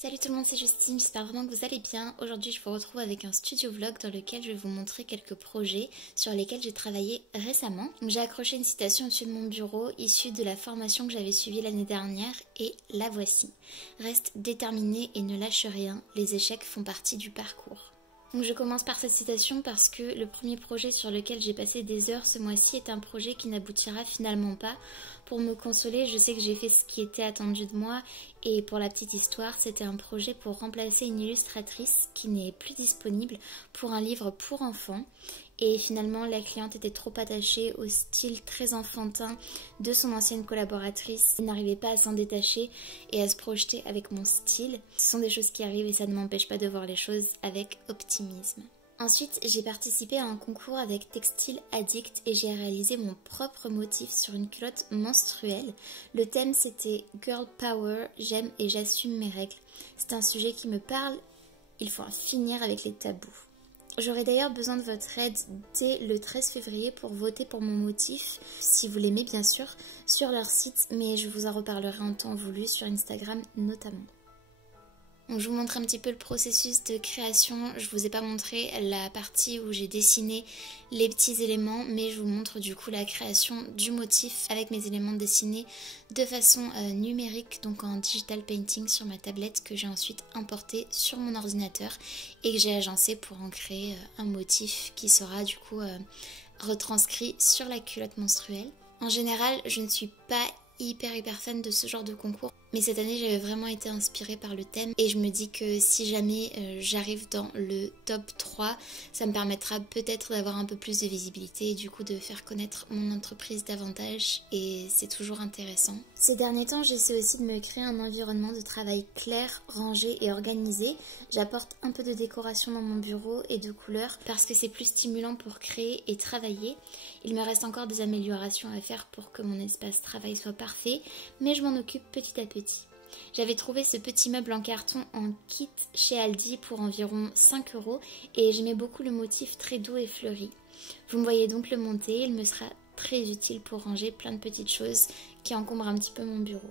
Salut tout le monde, c'est Justine, j'espère vraiment que vous allez bien. Aujourd'hui je vous retrouve avec un studio vlog dans lequel je vais vous montrer quelques projets sur lesquels j'ai travaillé récemment. J'ai accroché une citation au-dessus de mon bureau issue de la formation que j'avais suivie l'année dernière et la voici. Reste déterminé et ne lâche rien, les échecs font partie du parcours. Donc je commence par cette citation parce que le premier projet sur lequel j'ai passé des heures ce mois-ci est un projet qui n'aboutira finalement pas. Pour me consoler, je sais que j'ai fait ce qui était attendu de moi et pour la petite histoire, c'était un projet pour remplacer une illustratrice qui n'est plus disponible pour un livre pour enfants. Et finalement, la cliente était trop attachée au style très enfantin de son ancienne collaboratrice. Elle n'arrivait pas à s'en détacher et à se projeter avec mon style. Ce sont des choses qui arrivent et ça ne m'empêche pas de voir les choses avec optimisme. Ensuite, j'ai participé à un concours avec Textile Addict et j'ai réalisé mon propre motif sur une culotte menstruelle. Le thème c'était Girl Power, j'aime et j'assume mes règles. C'est un sujet qui me parle, il faut en finir avec les tabous. J'aurai d'ailleurs besoin de votre aide dès le 13 février pour voter pour mon motif, si vous l'aimez bien sûr, sur leur site, mais je vous en reparlerai en temps voulu sur Instagram notamment. Donc je vous montre un petit peu le processus de création. Je vous ai pas montré la partie où j'ai dessiné les petits éléments, mais je vous montre du coup la création du motif avec mes éléments dessinés de façon numérique, donc en digital painting sur ma tablette que j'ai ensuite importé sur mon ordinateur et que j'ai agencé pour en créer un motif qui sera du coup retranscrit sur la culotte menstruelle. En général, je ne suis pas hyper fan de ce genre de concours, mais cette année j'avais vraiment été inspirée par le thème et je me dis que si jamais j'arrive dans le top 3, ça me permettra peut-être d'avoir un peu plus de visibilité et du coup de faire connaître mon entreprise davantage et c'est toujours intéressant. Ces derniers temps, j'essaie aussi de me créer un environnement de travail clair, rangé et organisé. J'apporte un peu de décoration dans mon bureau et de couleurs parce que c'est plus stimulant pour créer et travailler. Il me reste encore des améliorations à faire pour que mon espace travail soit parfait, mais je m'en occupe petit à petit. J'avais trouvé ce petit meuble en carton en kit chez Aldi pour environ 5 € et j'aimais beaucoup le motif très doux et fleuri. Vous me voyez donc le monter, il me sera très utile pour ranger plein de petites choses qui encombrent un petit peu mon bureau.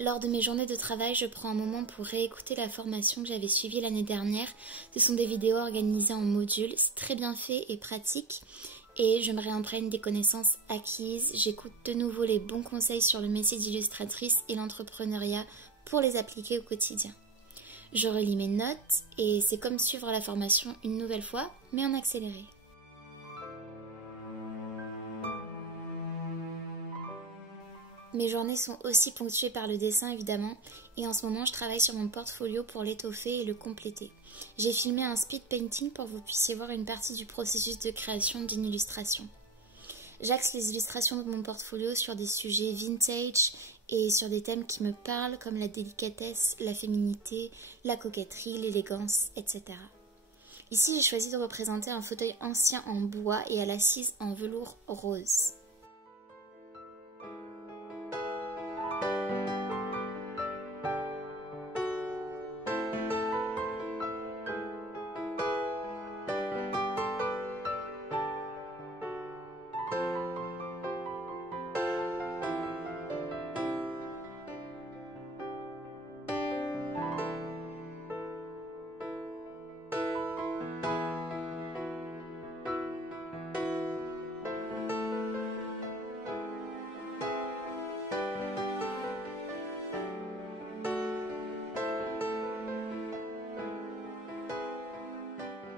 Lors de mes journées de travail, je prends un moment pour réécouter la formation que j'avais suivie l'année dernière. Ce sont des vidéos organisées en modules, c'est très bien fait et pratique. Et je me réimprègne des connaissances acquises. J'écoute de nouveau les bons conseils sur le métier d'illustratrice et l'entrepreneuriat pour les appliquer au quotidien. Je relis mes notes et c'est comme suivre la formation une nouvelle fois, mais en accéléré. Mes journées sont aussi ponctuées par le dessin évidemment et en ce moment je travaille sur mon portfolio pour l'étoffer et le compléter. J'ai filmé un speed painting pour que vous puissiez voir une partie du processus de création d'une illustration. J'axe les illustrations de mon portfolio sur des sujets vintage et sur des thèmes qui me parlent comme la délicatesse, la féminité, la coquetterie, l'élégance, etc. Ici j'ai choisi de représenter un fauteuil ancien en bois et à l'assise en velours rose.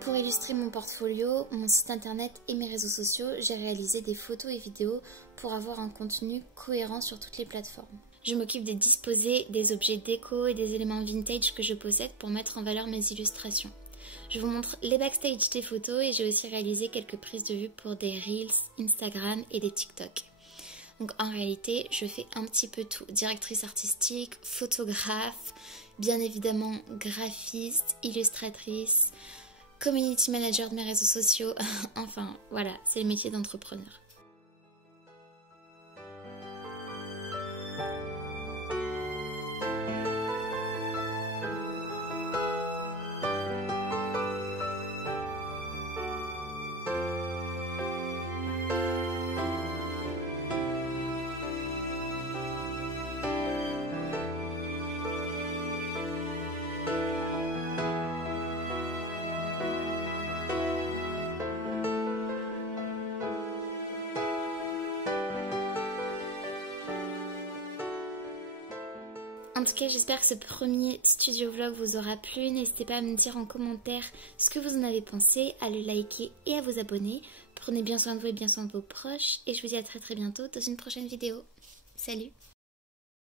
Pour illustrer mon portfolio, mon site internet et mes réseaux sociaux, j'ai réalisé des photos et vidéos pour avoir un contenu cohérent sur toutes les plateformes. Je m'occupe de disposer des objets déco et des éléments vintage que je possède pour mettre en valeur mes illustrations. Je vous montre les backstage des photos et j'ai aussi réalisé quelques prises de vue pour des Reels, Instagram et des TikTok. Donc en réalité, je fais un petit peu tout. Directrice artistique, photographe, bien évidemment graphiste, illustratrice, community manager de mes réseaux sociaux, enfin voilà, c'est le métier d'entrepreneur. En tout cas, j'espère que ce premier studio vlog vous aura plu. N'hésitez pas à me dire en commentaire ce que vous en avez pensé, à le liker et à vous abonner. Prenez bien soin de vous et bien soin de vos proches. Et je vous dis à très bientôt dans une prochaine vidéo. Salut!